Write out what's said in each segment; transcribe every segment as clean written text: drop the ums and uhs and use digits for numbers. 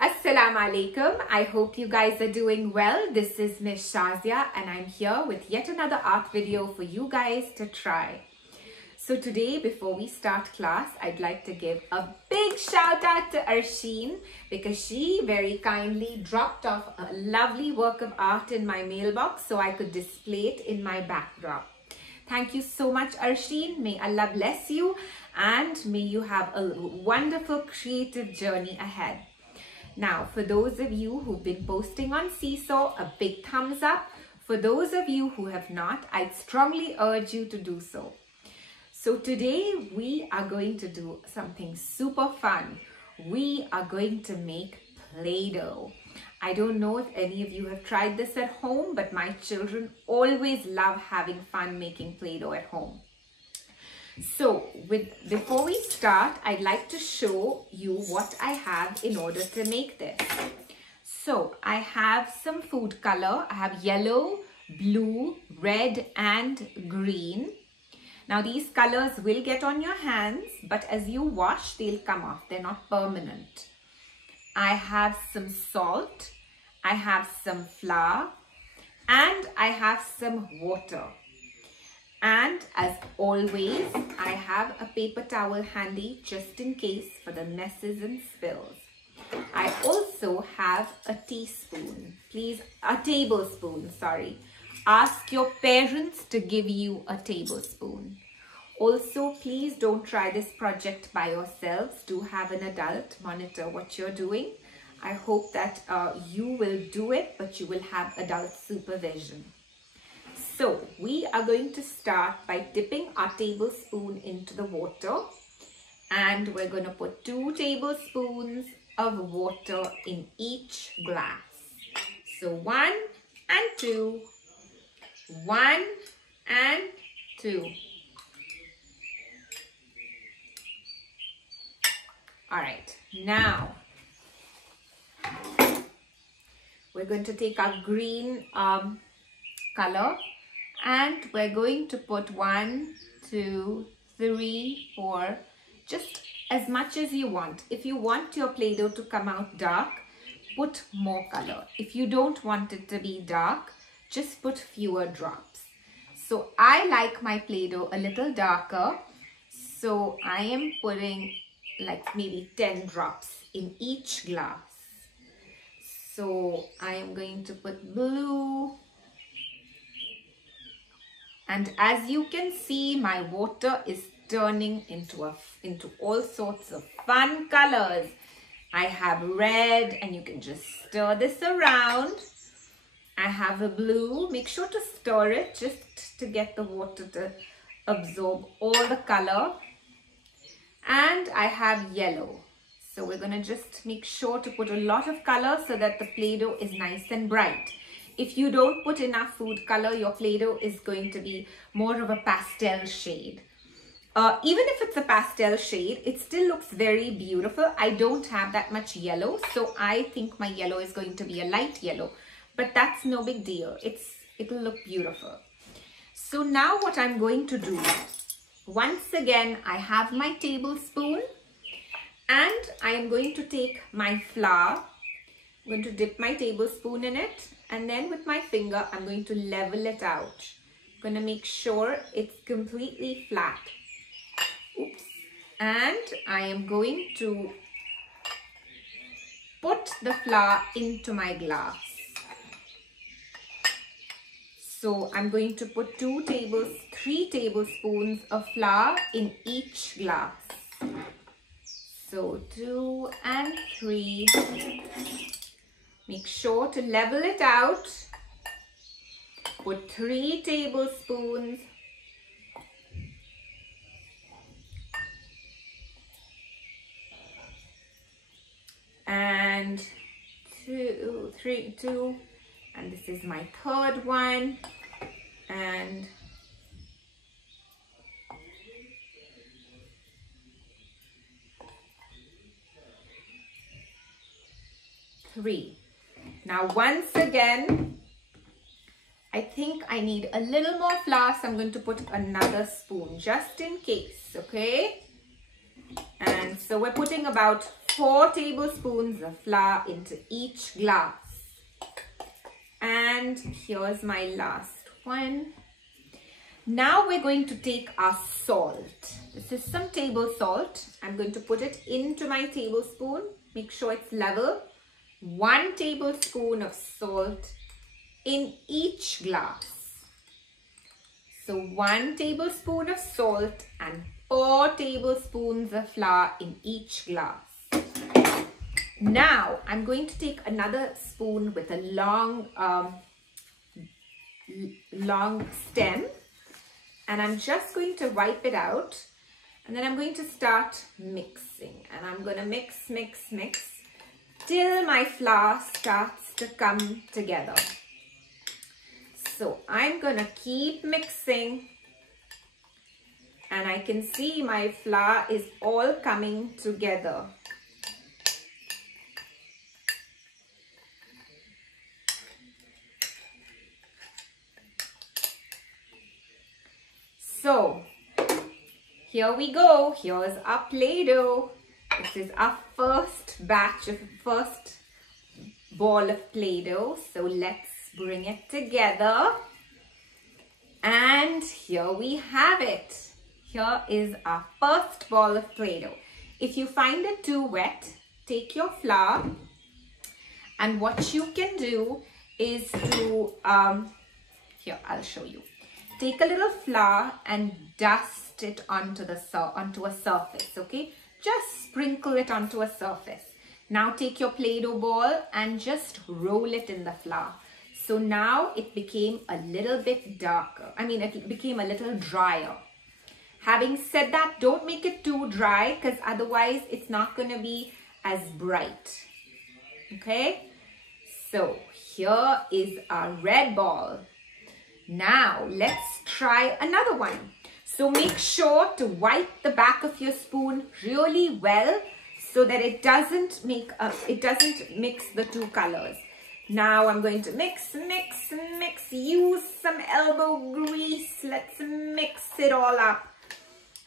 Assalamu alaikum. I hope you guys are doing well. This is Miss Shazia and I'm here with yet another art video for you guys to try. So today, before we start class, I'd like to give a big shout out to Arsheen because she very kindly dropped off a lovely work of art in my mailbox so I could display it in my backdrop. Thank you so much, Arsheen. May Allah bless you and may you have a wonderful creative journey ahead. Now, for those of you who've been posting on Seesaw, a big thumbs up. For those of you who have not, I'd strongly urge you to do so. So today we are going to do something super fun. We are going to make Play-Doh. I don't know if any of you have tried this at home, but my children always love having fun making Play-Doh at home. So before we start, I'd like to show you what I have in order to make this. So I have some food color. I have yellow, blue, red and green. Now these colors will get on your hands, but as you wash, they'll come off. They're not permanent. I have some salt, I have some flour, and I have some water. And as always, I have a paper towel handy just in case for the messes and spills. I also have a tablespoon, sorry. Ask your parents to give you a tablespoon. Also, please don't try this project by yourselves. Do have an adult monitor what you're doing. I hope that you will do it, but you will have adult supervision. So we are going to start by dipping our tablespoon into the water, and we're going to put 2 tablespoons of water in each glass. So 1 and 2, 1 and 2. All right, now we're going to take our green color and we're going to put 1, 2, 3, 4, just as much as you want. If you want your Play-Doh to come out dark, put more color. If you don't want it to be dark, just put fewer drops. So I like my Play-Doh a little darker, so I am putting like maybe 10 drops in each glass. So I am going to put blue. And as you can see, my water is turning into all sorts of fun colors. I have red, and you can just stir this around. I have a blue. Make sure to stir it just to get the water to absorb all the color. And I have yellow. So we're going to just make sure to put a lot of color so that the Play-Doh is nice and bright. If you don't put enough food color, your Play-Doh is going to be more of a pastel shade. Even if it's a pastel shade, it still looks very beautiful. I don't have that much yellow, so I think my yellow is going to be a light yellow. But that's no big deal. It'll look beautiful. So now what I'm going to do, once again, I have my tablespoon and I am going to take my flour. I'm going to dip my tablespoon in it. And then with my finger, I'm going to level it out. I'm going to make sure it's completely flat. Oops. And I am going to put the flour into my glass. So I'm going to put 3 tablespoons of flour in each glass. So 2 and 3. Make sure to level it out. Put 3 tablespoons. And 2, and this is my 3rd one. And 3. Now once again, I think I need a little more flour, so I'm going to put another spoon just in case, okay? And So we're putting about 4 tablespoons of flour into each glass. And here's my last one. Now we're going to take our salt. This is some table salt. I'm going to put it into my tablespoon. Make sure it's level. 1 tablespoon of salt in each glass. So 1 tablespoon of salt and 4 tablespoons of flour in each glass. Now I'm going to take another spoon with a long stem, and I'm just going to wipe it out, and then I'm going to start mixing, and I'm going to mix till my flour starts to come together. So I'm going to keep mixing, and I can see my flour is all coming together. So here we go. Here's our Play-Doh. This is our first ball of Play-Doh. So let's bring it together. And here we have it. Here is our first ball of Play-Doh. If you find it too wet, take your flour, and what you can do is to, here I'll show you. Take a little flour and dust it onto a surface, okay? Just sprinkle it onto a surface. Now take your Play-Doh ball and just roll it in the flour. So now it became a little bit darker. It became a little drier. Having said that, don't make it too dry, because otherwise it's not going to be as bright. Okay? So here is our red ball. Now let's try another one. So make sure to wipe the back of your spoon really well so that it doesn't mix the two colors. Now I'm going to mix. Use some elbow grease. Let's mix it all up.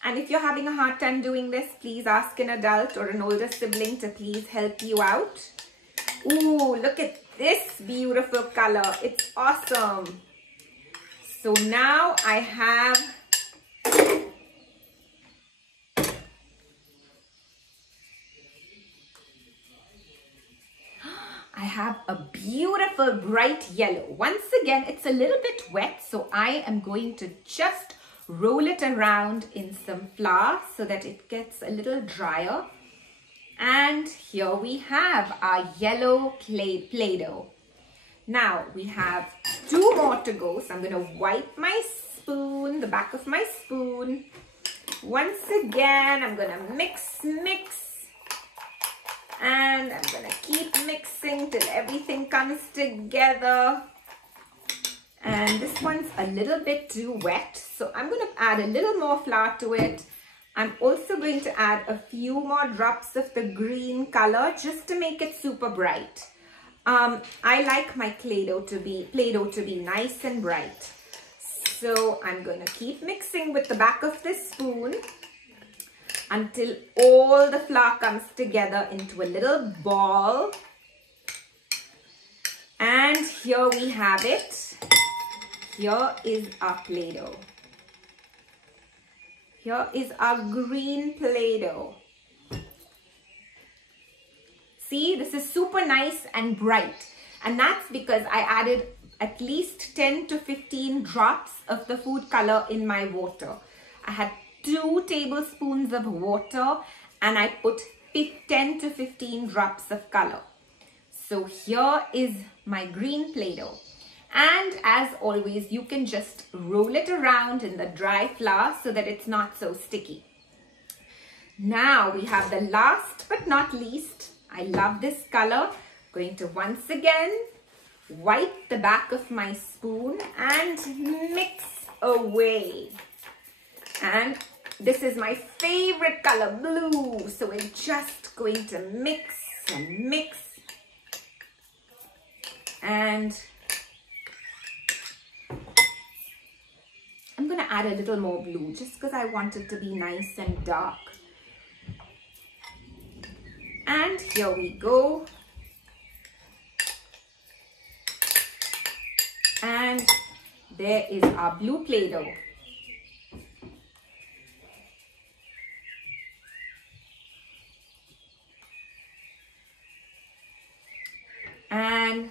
And if you're having a hard time doing this, please ask an adult or an older sibling to please help you out. Ooh, look at this beautiful color. It's awesome. So now I have a beautiful bright yellow. Once again, it's a little bit wet, so I am going to just roll it around in some flour so that it gets a little drier. And here we have our yellow Play-Doh. Now we have 2 more to go, so I'm going to wipe my spoon, the back of my spoon. Once again, I'm going to mix, and I'm going to keep mixing till everything comes together. And this one's a little bit too wet, so I'm going to add a little more flour to it. I'm also going to add a few more drops of the green color just to make it super bright. I like my Play-Doh to be nice and bright. So I'm going to keep mixing with the back of this spoon until all the flour comes together into a little ball. And here we have it. Here is our Play-Doh. Here is our green Play-Doh. See, this is super nice and bright, and that's because I added at least 10 to 15 drops of the food color in my water. I had 2 tablespoons of water and I put 10 to 15 drops of color. So here is my green Play-Doh. And as always, you can just roll it around in the dry flour so that it's not so sticky. Now we have the last but not least. I love this color. Going to once again wipe the back of my spoon and mix away. And this is my favorite color, blue. So we're just going to mix and mix. And I'm going to add a little more blue just because I want it to be nice and dark. And here we go. And there is our blue Play-Doh. And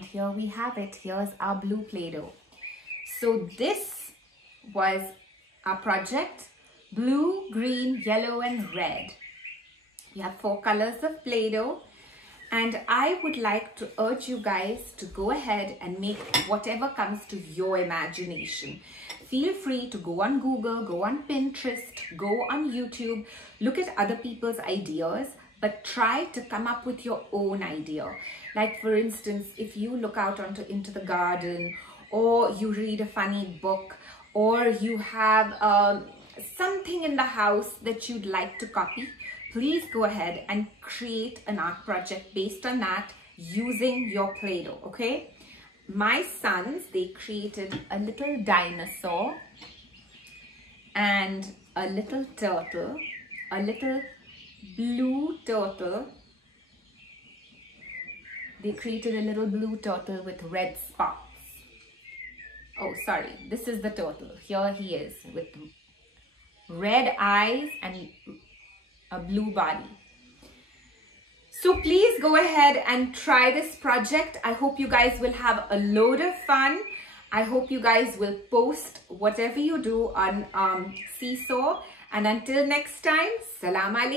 here we have it. Here's our blue Play-Doh. So this was our project: blue, green, yellow and red. We have 4 colors of Play-Doh, and I would like to urge you guys to go ahead and make whatever comes to your imagination. Feel free to go on Google, go on Pinterest, go on YouTube, look at other people's ideas, but try to come up with your own idea. Like for instance, if you look out into the garden, or you read a funny book, or you have something in the house that you'd like to copy, please go ahead and create an art project based on that using your Play-Doh, okay? My sons, they created a little dinosaur and a little turtle, a little blue turtle. They created a little blue turtle with red spots. Oh, sorry, this is the turtle. Here he is with red eyes and a blue body. So please go ahead and try this project. I hope you guys will have a load of fun. I hope you guys will post whatever you do on Seesaw. And until next time, Salam Alaikum.